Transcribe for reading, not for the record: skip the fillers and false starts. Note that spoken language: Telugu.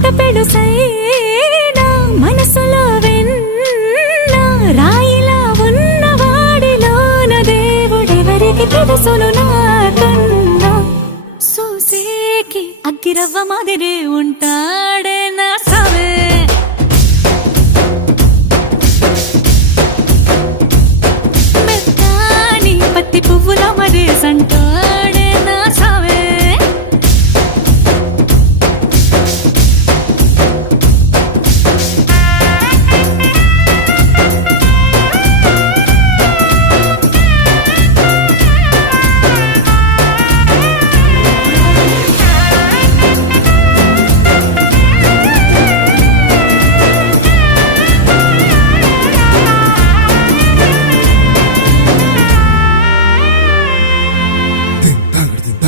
మాట పెడుసైనా మనసులో వెన్న రాయిలా ఉన్నవాడిలోన దేవుడెవరికి తెలుసును నాకన్నా. సూసేకి అగ్గిరవ్వ మాదిరే ఉంటా